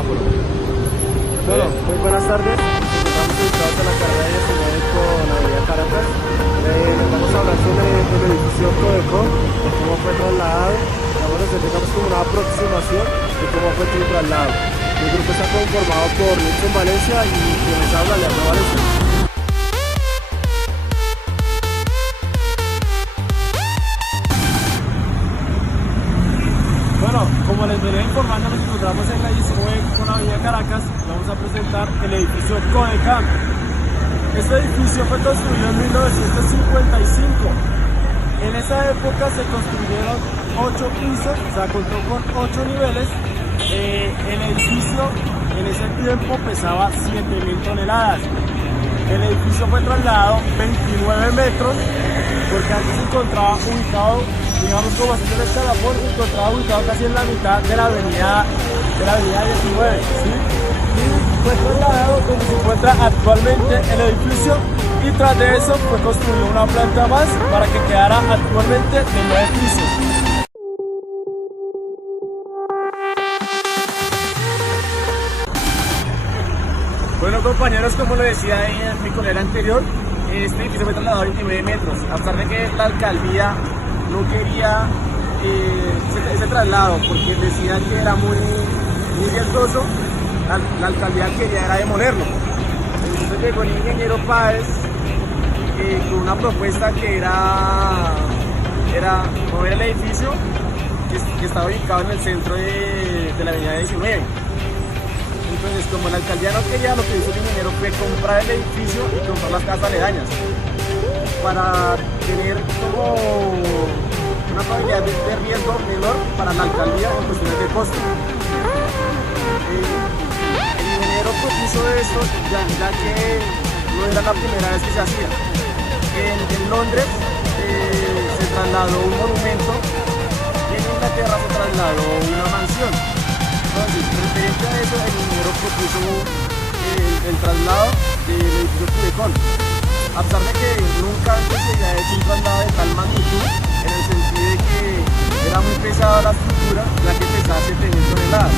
semáforo. Bueno, muy buenas tardes. Estamos ubicados en la carrera 19 con Avenida Caracas. Les vamos a hablar sobre el edificio Codecon, de cómo fue trasladado. Vamos a hacer, digamos, como una aproximación de cómo fue su traslado. El grupo está conformado por Nixon Valencia y quien nos habla, Leandro Valencia. Bueno, como les venía informando, nos encontramos en la 19 con Avenida Caracas. Vamos a presentar el edificio Codecam. Este edificio fue construido en 1955. En esa época se construyeron 8 pisos, o sea, contó con 8 niveles. El edificio en ese tiempo pesaba 7.000 toneladas. El edificio fue trasladado 29 metros, porque antes se encontraba ubicado, digamos, como haciendo el escalafón, se encontraba ubicado casi en la mitad de la avenida 19, ¿sí? Y fue trasladado donde se encuentra actualmente el edificio, y tras de eso fue construida una planta más para que quedara actualmente de 9 pisos. Bueno, compañeros, como lo decía en mi colega anterior, este edificio fue trasladado a 29 metros, a pesar de que la alcaldía no quería ese traslado porque decía que era muy riesgoso. La alcaldía quería era demolerlo. Entonces llegó el ingeniero Páez con una propuesta que era mover el edificio que estaba ubicado en el centro de la avenida 19. Entonces, como la alcaldía no quería, lo que hizo el ingeniero fue comprar el edificio y comprar las casas aledañas para tener como una probabilidad de riesgo menor para la alcaldía en cuestiones de costo. El ingeniero propuso esto ya que no era la primera vez que se hacía. En Londres se trasladó un monumento y en Inglaterra se trasladó una mansión. Entonces, referente a eso, el ingeniero propuso el traslado del edificio Codecon. A pesar de que nunca antes se había hecho un traslado de tal magnitud, en el sentido de que era muy pesada la estructura, ya que pesaba 7.000 toneladas.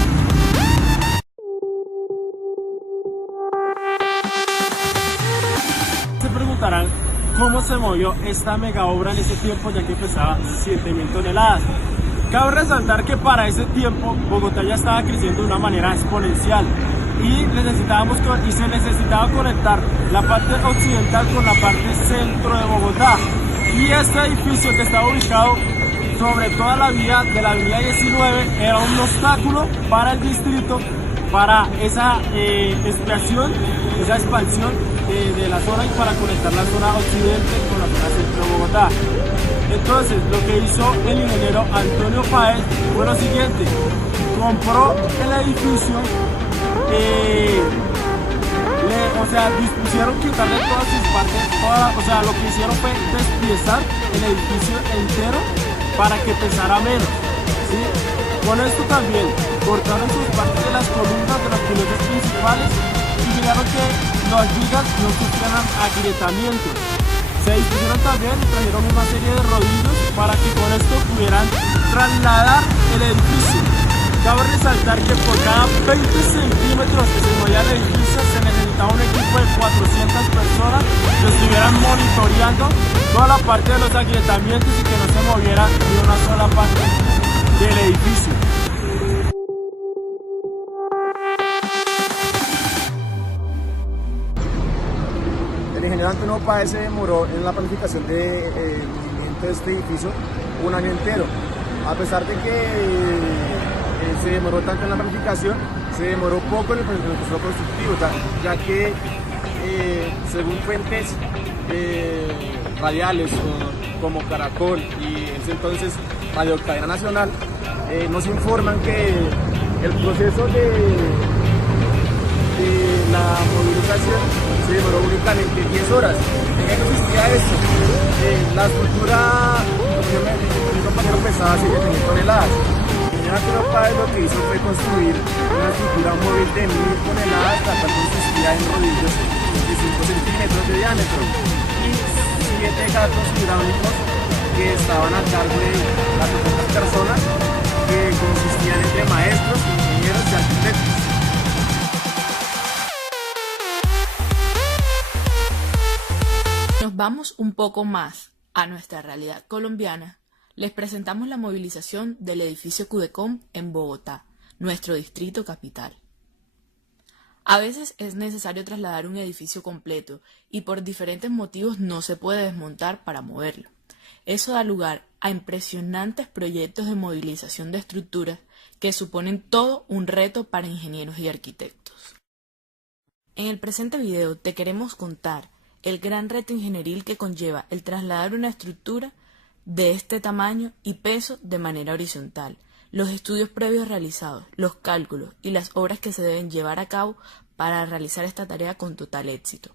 Se preguntarán cómo se movió esta mega obra en ese tiempo, ya que pesaba 7.000 toneladas. Cabe resaltar que para ese tiempo Bogotá ya estaba creciendo de una manera exponencial y se necesitaba conectar la parte occidental con la parte centro de Bogotá. Y este edificio, que estaba ubicado sobre toda la vía de la avenida 19, era un obstáculo para el distrito, para esa expansión de la zona y para conectar la zona occidente con la zona centro de Bogotá. Entonces, lo que hizo el ingeniero Antonio Páez fue lo siguiente: compró el edificio, dispusieron quitarle todas sus partes, lo que hicieron fue despiezar el edificio entero para que pesara menos, ¿sí? Con esto también cortaron sus partes de las columnas de los pilotes principales y miraron que las vigas no sufrieran agrietamiento. Se dispusieron también y trajeron una serie de rodillos para que con esto pudieran trasladar el edificio. Cabe resaltar que por cada 20 centímetros que se movía el edificio se necesitaba un equipo de 400 personas que estuvieran monitoreando toda la parte de los agrietamientos y que no se moviera ni una sola parte del edificio. El ingeniero Antonio Páez se demoró en la planificación del movimiento de este edificio un año entero. A pesar de que se demoró tanto en la planificación, se demoró poco en el proceso constructivo, ya que según fuentes radiales como Caracol y en ese entonces Radio Cadena Nacional, nos informan que el proceso de la movilización se demoró únicamente 10 horas. ¿En qué consistía esto? La estructura, mi compañero, pesaba 7.000 toneladas. El ingeniero Antonio Páez lo que hizo fue construir una estructura móvil de 1.000 toneladas, la cual consistía en rodillos de 5 centímetros de diámetro y 7 gatos hidráulicos que estaban a cargo de las otras personas, que consistían entre maestros, ingenieros y arquitectos. Vamos un poco más a nuestra realidad colombiana. Les presentamos la movilización del edificio Cudecom en Bogotá, nuestro distrito capital. A veces es necesario trasladar un edificio completo y por diferentes motivos no se puede desmontar para moverlo. Eso da lugar a impresionantes proyectos de movilización de estructuras que suponen todo un reto para ingenieros y arquitectos. En el presente video te queremos contar el gran reto ingenieril que conlleva el trasladar una estructura de este tamaño y peso de manera horizontal, los estudios previos realizados, los cálculos y las obras que se deben llevar a cabo para realizar esta tarea con total éxito.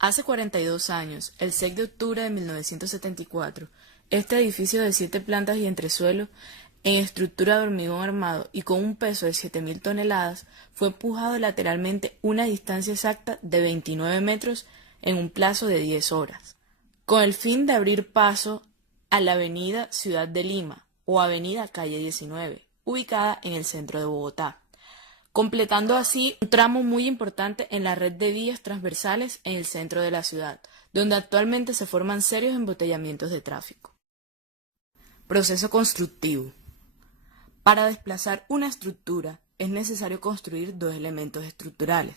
Hace 42 años, el 6 de octubre de 1974, este edificio de 7 plantas y entresuelo, en estructura de hormigón armado y con un peso de 7.000 toneladas, fue empujado lateralmente una distancia exacta de 29 metros en un plazo de 10 horas, con el fin de abrir paso a la avenida Ciudad de Lima o avenida Calle 19, ubicada en el centro de Bogotá, completando así un tramo muy importante en la red de vías transversales en el centro de la ciudad, donde actualmente se forman serios embotellamientos de tráfico. Proceso constructivo. Para desplazar una estructura es necesario construir dos elementos estructurales,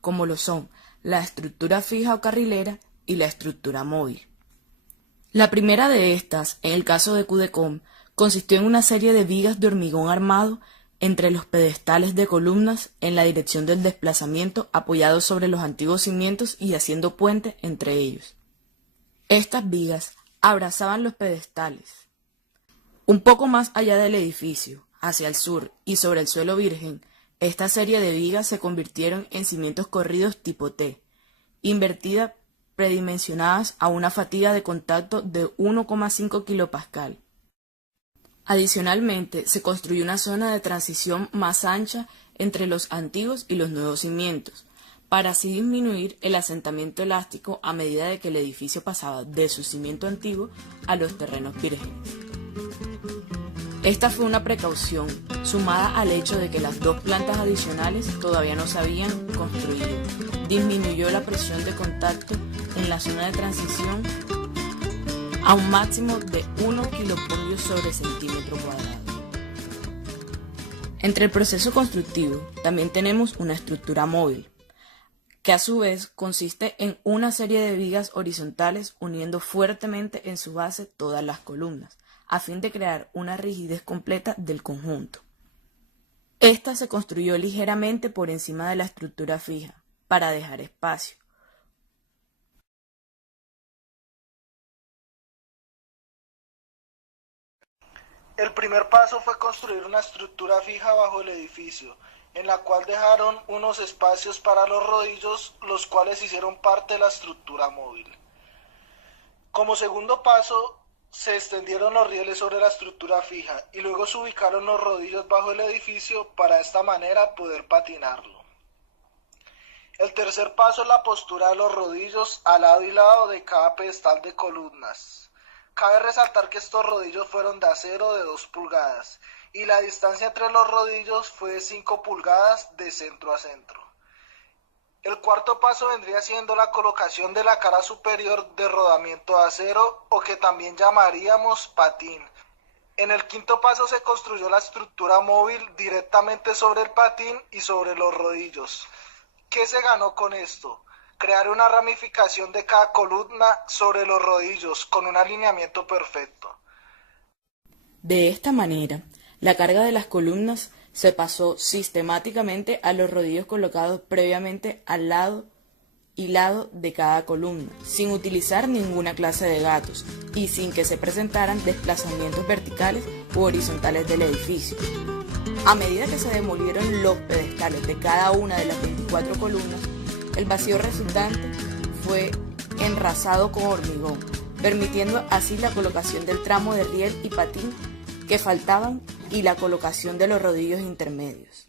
como lo son la estructura fija o carrilera y la estructura móvil. La primera de estas, en el caso de Cudecom, consistió en una serie de vigas de hormigón armado entre los pedestales de columnas en la dirección del desplazamiento apoyados sobre los antiguos cimientos y haciendo puente entre ellos. Estas vigas abrazaban los pedestales. Un poco más allá del edificio, hacia el sur y sobre el suelo virgen, esta serie de vigas se convirtieron en cimientos corridos tipo T, invertidas predimensionadas a una fatiga de contacto de 1,5 kPa. Adicionalmente, se construyó una zona de transición más ancha entre los antiguos y los nuevos cimientos, para así disminuir el asentamiento elástico a medida de que el edificio pasaba de su cimiento antiguo a los terrenos vírgenes. Esta fue una precaución, sumada al hecho de que las dos plantas adicionales todavía no se habían construido. Disminuyó la presión de contacto en la zona de transición a un máximo de 1 kilopolvio sobre centímetro cuadrado. Entre el proceso constructivo también tenemos una estructura móvil, que a su vez consiste en una serie de vigas horizontales uniendo fuertemente en su base todas las columnas, a fin de crear una rigidez completa del conjunto. Esta se construyó ligeramente por encima de la estructura fija, para dejar espacio. El primer paso fue construir una estructura fija bajo el edificio, en la cual dejaron unos espacios para los rodillos, los cuales hicieron parte de la estructura móvil. Como segundo paso, se extendieron los rieles sobre la estructura fija y luego se ubicaron los rodillos bajo el edificio para de esta manera poder patinarlo. El tercer paso es la postura de los rodillos a lado y lado de cada pedestal de columnas. Cabe resaltar que estos rodillos fueron de acero de 2 pulgadas y la distancia entre los rodillos fue de 5 pulgadas de centro a centro. El cuarto paso vendría siendo la colocación de la cara superior de rodamiento de acero, o que también llamaríamos patín. En el quinto paso se construyó la estructura móvil directamente sobre el patín y sobre los rodillos. ¿Qué se ganó con esto? Crear una ramificación de cada columna sobre los rodillos con un alineamiento perfecto. De esta manera, la carga de las columnas se pasó sistemáticamente a los rodillos colocados previamente al lado y lado de cada columna, sin utilizar ninguna clase de gatos y sin que se presentaran desplazamientos verticales u horizontales del edificio. A medida que se demolieron los pedestales de cada una de las 24 columnas, el vacío resultante fue enrasado con hormigón, permitiendo así la colocación del tramo de riel y patín que faltaban y la colocación de los rodillos intermedios.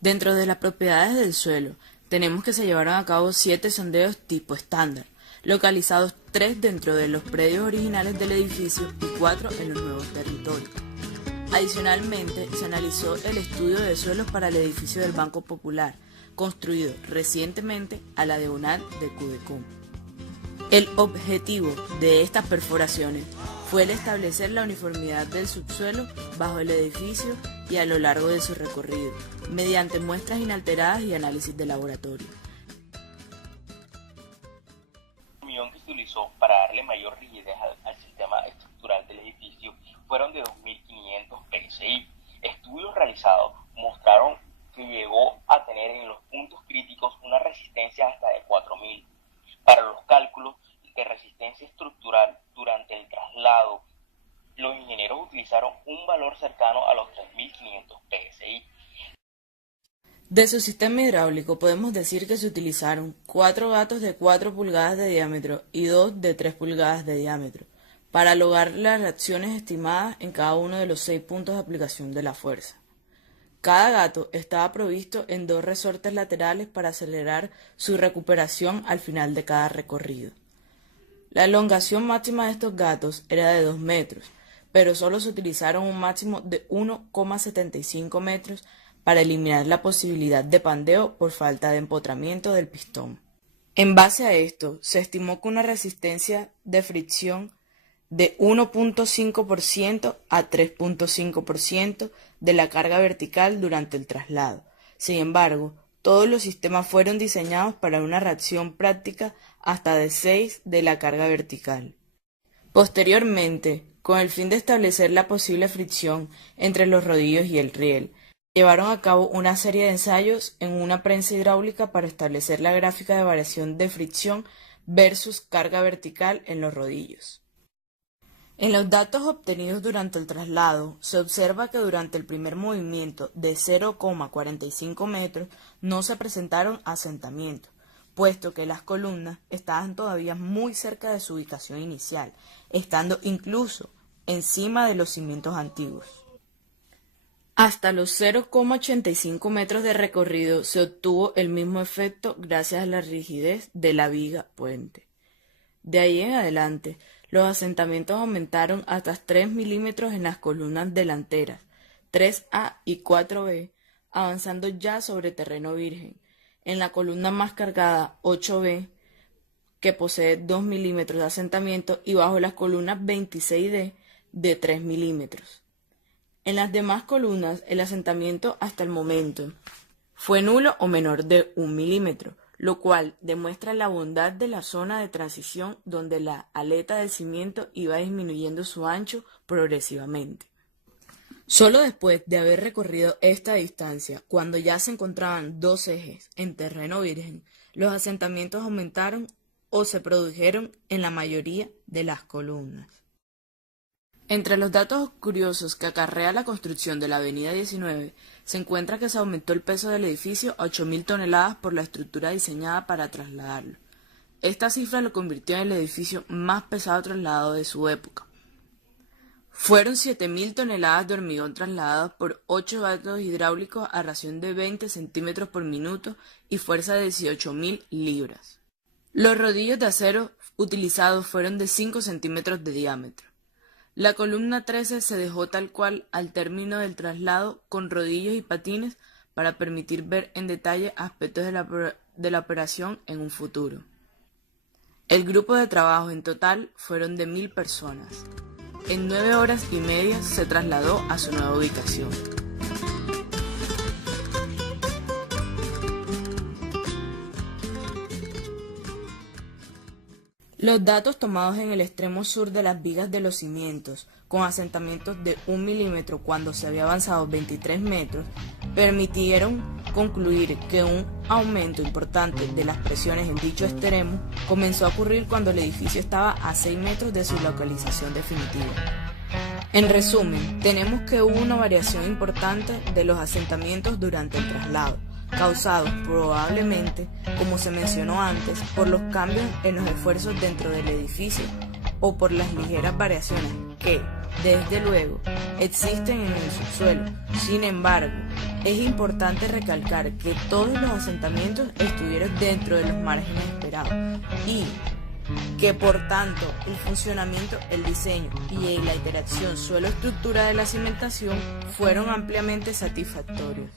Dentro de las propiedades del suelo, tenemos que se llevaron a cabo 7 sondeos tipo estándar, localizados 3 dentro de los predios originales del edificio y 4 en los nuevos territorios. Adicionalmente, se analizó el estudio de suelos para el edificio del Banco Popular, construido recientemente a la diagonal de Cudecom. El objetivo de estas perforaciones fue el establecer la uniformidad del subsuelo bajo el edificio y a lo largo de su recorrido, mediante muestras inalteradas y análisis de laboratorio. La unión que se utilizó para darle mayor rigidez al sistema estructural del edificio fueron de 2.500 PSI. Estudios realizados mostraron que llegó a tener en los puntos críticos una resistencia hasta de 4.000. Para los cálculos de resistencia estructural durante el traslado, los ingenieros utilizaron un valor cercano a los 3.500 PSI. De su sistema hidráulico podemos decir que se utilizaron 4 gatos de 4 pulgadas de diámetro y 2 de 3 pulgadas de diámetro para lograr las reacciones estimadas en cada uno de los 6 puntos de aplicación de la fuerza. Cada gato estaba provisto en 2 resortes laterales para acelerar su recuperación al final de cada recorrido. La elongación máxima de estos gatos era de 2 metros, pero solo se utilizaron un máximo de 1,75 metros para eliminar la posibilidad de pandeo por falta de empotramiento del pistón. En base a esto, se estimó que una resistencia de fricción de 1,5% a 3,5% de la carga vertical durante el traslado. Sin embargo, todos los sistemas fueron diseñados para una reacción práctica hasta de 6 de la carga vertical. Posteriormente, con el fin de establecer la posible fricción entre los rodillos y el riel, llevaron a cabo una serie de ensayos en una prensa hidráulica para establecer la gráfica de variación de fricción versus carga vertical en los rodillos. En los datos obtenidos durante el traslado, se observa que durante el primer movimiento de 0,45 metros no se presentaron asentamientos, puesto que las columnas estaban todavía muy cerca de su ubicación inicial, estando incluso encima de los cimientos antiguos. Hasta los 0,85 metros de recorrido se obtuvo el mismo efecto gracias a la rigidez de la viga puente. De ahí en adelante, los asentamientos aumentaron hasta 3 milímetros en las columnas delanteras, 3A y 4B, avanzando ya sobre terreno virgen. En la columna más cargada, 8B, que posee 2 milímetros de asentamiento, y bajo las columnas 26D, de 3 milímetros. En las demás columnas, el asentamiento hasta el momento fue nulo o menor de 1 milímetro, lo cual demuestra la bondad de la zona de transición donde la aleta del cimiento iba disminuyendo su ancho progresivamente. Solo después de haber recorrido esta distancia, cuando ya se encontraban 2 ejes en terreno virgen, los asentamientos aumentaron o se produjeron en la mayoría de las columnas. Entre los datos curiosos que acarrea la construcción de la Avenida 19, se encuentra que se aumentó el peso del edificio a 8.000 toneladas por la estructura diseñada para trasladarlo. Esta cifra lo convirtió en el edificio más pesado trasladado de su época. Fueron 7.000 toneladas de hormigón trasladadas por 8 gatos hidráulicos a ración de 20 centímetros por minuto y fuerza de 18.000 libras. Los rodillos de acero utilizados fueron de 5 centímetros de diámetro. La columna 13 se dejó tal cual al término del traslado con rodillos y patines para permitir ver en detalle aspectos de la operación en un futuro. El grupo de trabajo en total fueron de 1.000 personas. En 9 horas y media se trasladó a su nueva ubicación. Los datos tomados en el extremo sur de las vigas de los cimientos, con asentamientos de 1 milímetro cuando se había avanzado 23 metros, permitieron concluir que un aumento importante de las presiones en dicho extremo comenzó a ocurrir cuando el edificio estaba a 6 metros de su localización definitiva. En resumen, tenemos que hubo una variación importante de los asentamientos durante el traslado, causados probablemente, como se mencionó antes, por los cambios en los esfuerzos dentro del edificio o por las ligeras variaciones que, desde luego, existen en el subsuelo. Sin embargo, es importante recalcar que todos los asentamientos estuvieron dentro de los márgenes esperados y que, por tanto, el funcionamiento, el diseño y la interacción suelo-estructura de la cimentación fueron ampliamente satisfactorios.